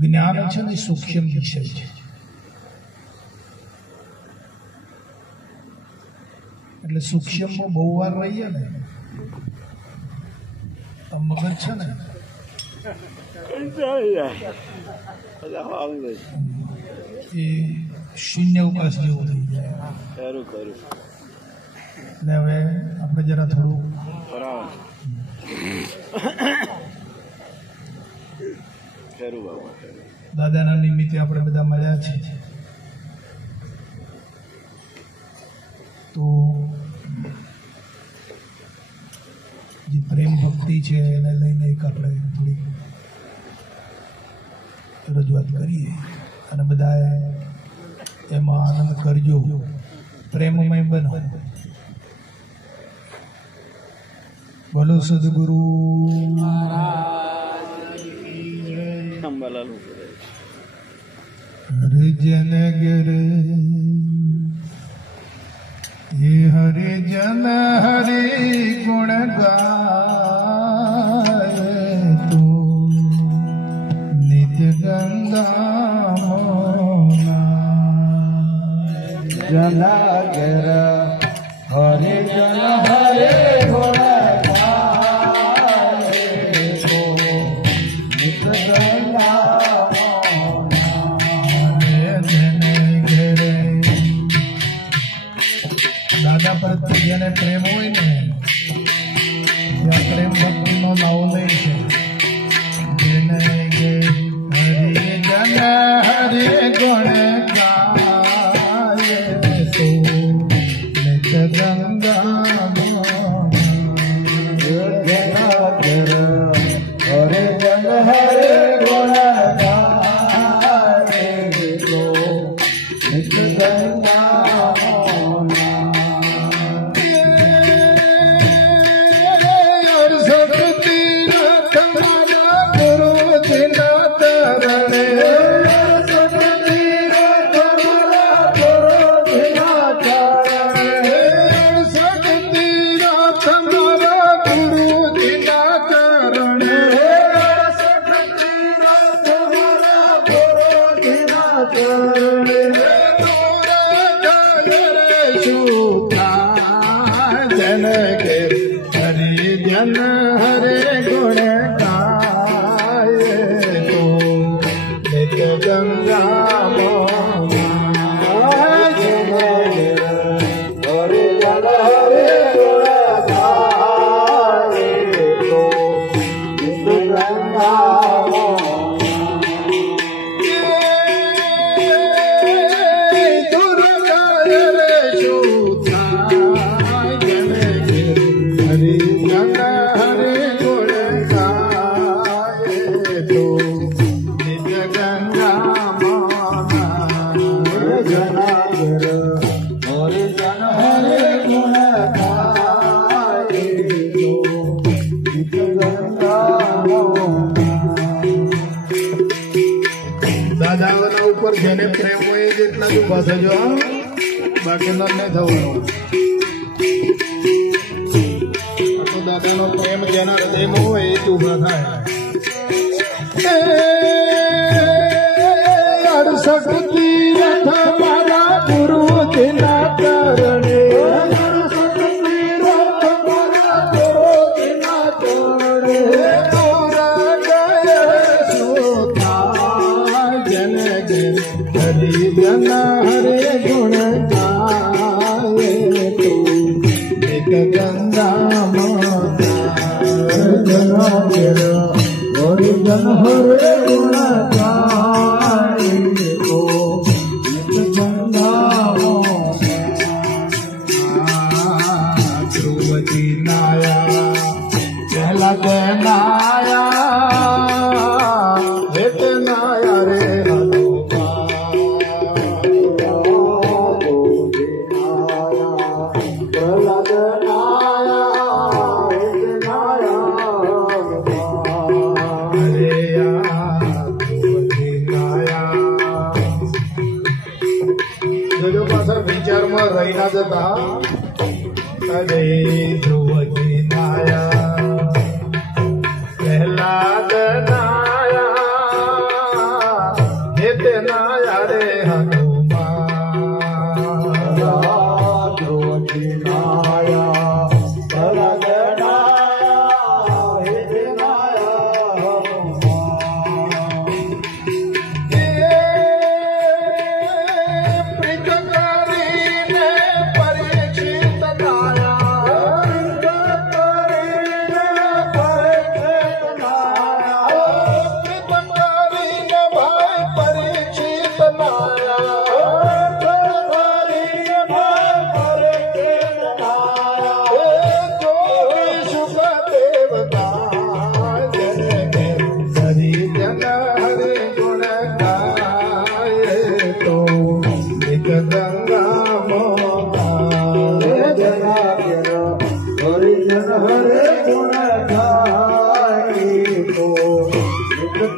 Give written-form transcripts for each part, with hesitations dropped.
જ્ઞાન છે ને સૂક્ષ્મ વિષય છે, એટલે સૂક્ષ્મમાં બહુ વાર રહીએ ને તો મગજ છે ને એ શૂન્ય અવકાશ જેવું થઈ જાય. એટલે હવે આપણે જરા થોડું દાદાના નિમિત્તે આપણે બધા મળ્યા છીએ, તો જે પ્રેમ ભક્તિ છે એને લઈને એક આપણે થોડી રજૂઆત કરીએ અને બધા એમાં આનંદ કરજો, પ્રેમમય બનો. બોલો સદગુરુ હરિજન ગર ये हरि जन हरि गुण गाए तो नित्य गंगा जनागर हरि जन हरि गुण गाए तो नित्य गंगा દાદા પ્રત્યે જેને પ્રેમ હોય ને ત્યાં પ્રેમ ભક્તિનો નાવ લે છે. જેને હરિ જન હરિ ગુણ ગાય તો નિત ગંગા हरे जन हरे गुण गाए तो नित्य गंगा દાદાના ઉપર જેને પ્રેમ હોય જેટલા જ ઉભા થજો, બાકી ન થવાનું. તો દાદાનો પ્રેમ જેના હૃદયમાં હોય એ જ ઉભા થાય. અડસઠ તીરથ મારા ગુરુજીના ચરણે हरि जन हरे गुण गाए तो एक गंगा जनागर हरि जन हरे गुण गाए तो नित्य गंगा ध्रुवजी नाया पहला नाया भेट नाया रे વિચારમાં રહી ના જતા ध्रुवजी नाया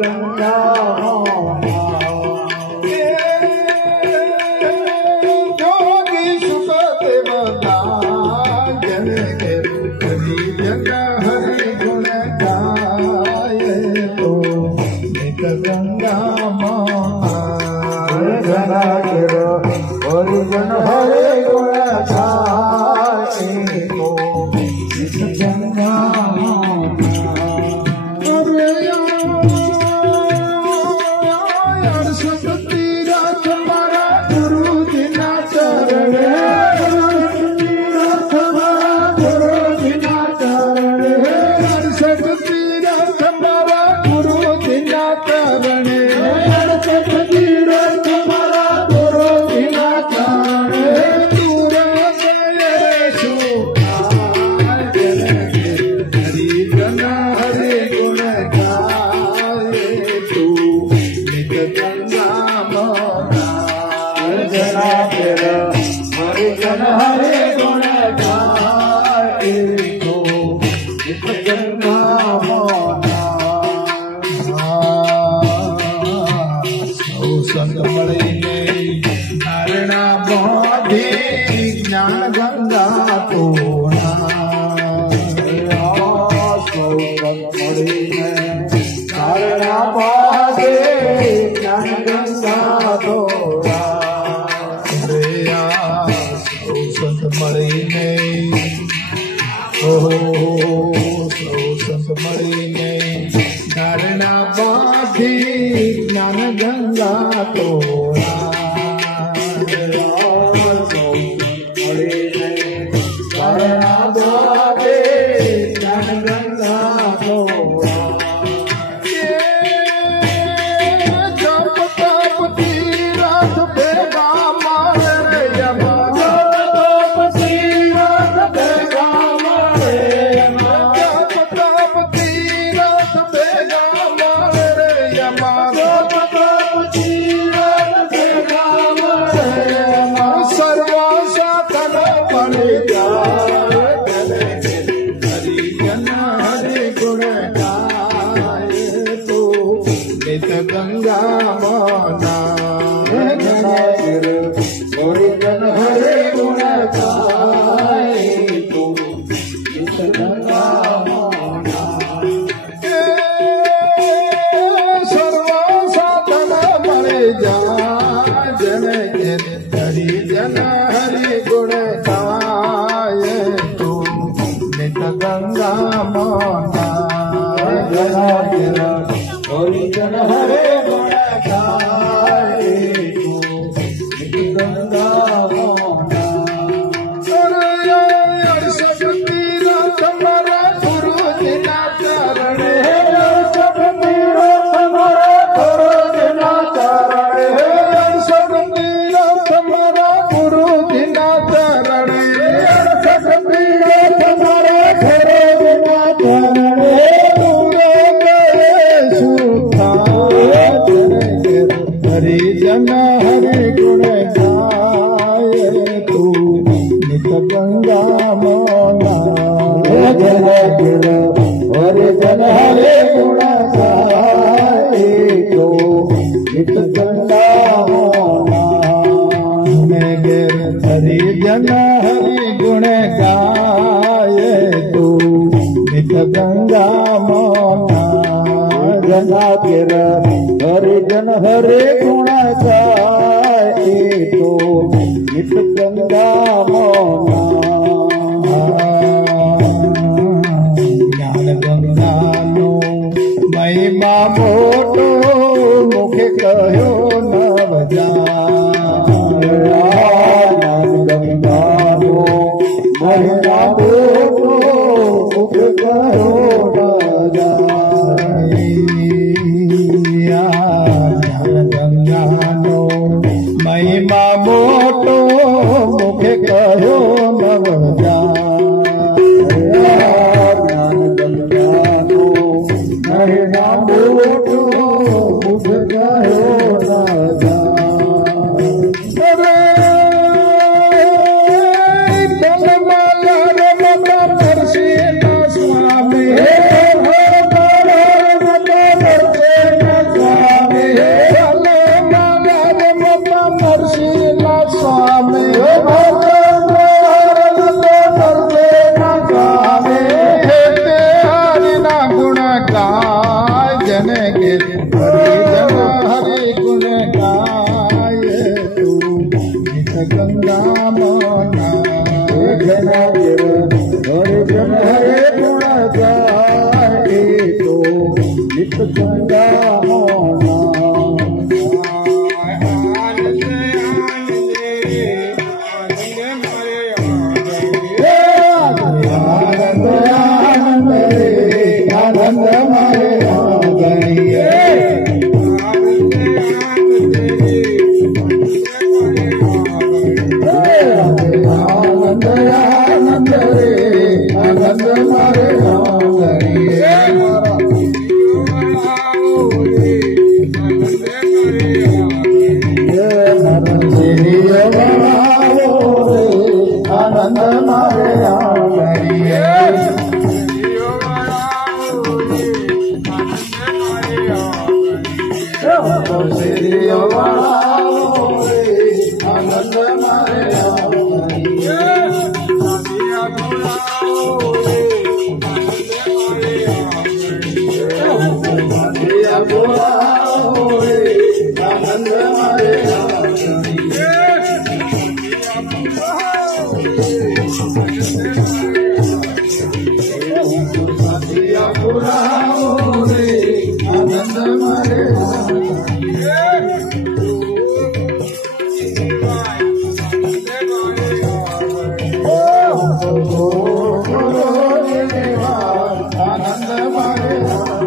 गंगा जोगी सुख देवता जन के हरि जगह हरि गुण गाए तो नित गंगा गंगा हरि जन हरे गुण गाए तो नित गंगा हरे गुण गाए तो नित गंगा संत मणि धारणा बाधी ज्ञान गंगा तो धारणा बाधे ज्ञान गंगा तो संत मणि संत मणि धारणा बाधी ज्ञान गंगा तोरा धारणा बाधे ज्ञान गंगा तोरा जप तप तीरथ बेगा मारे यमा गंगा मोना जन हरे गुण गाए तो नित गंगा मोना सर्वा साधन मरे जा जन जन हरि जन हरि गुण गाए तो नित गंगा मोना हरि जन हरे गुण गाए तो नित गंगा मोना शक्ति तुम्हारा गुरु जिना चरण शक्ति तुम्हारा गुरु जिना चरण शक्ति तुम्हारा गुरु जिना चरण शक्ति तुम्हारा गुरु जिना चरण हरि जन हरि गुण गाए तू नित गंगा मोना हरि जन हरे गुण गाए तो नित गंगा मोना हरि जन हरि गुण गाए तू नित गंगा मोना गंगा तेरा हरि जन हरे गुण गाए तो नित गंगा मोना ज्ञान गंगा नो महिमा मोटो मुखे कहो नव ज्ञान गंगा नो महिमा मोटो मुखे कहो गंगा नो महिमा मोटो मुखे कहो नव ज्ञान गंगा नो महिमा मोटो मुखे कहो स्वामी Nanda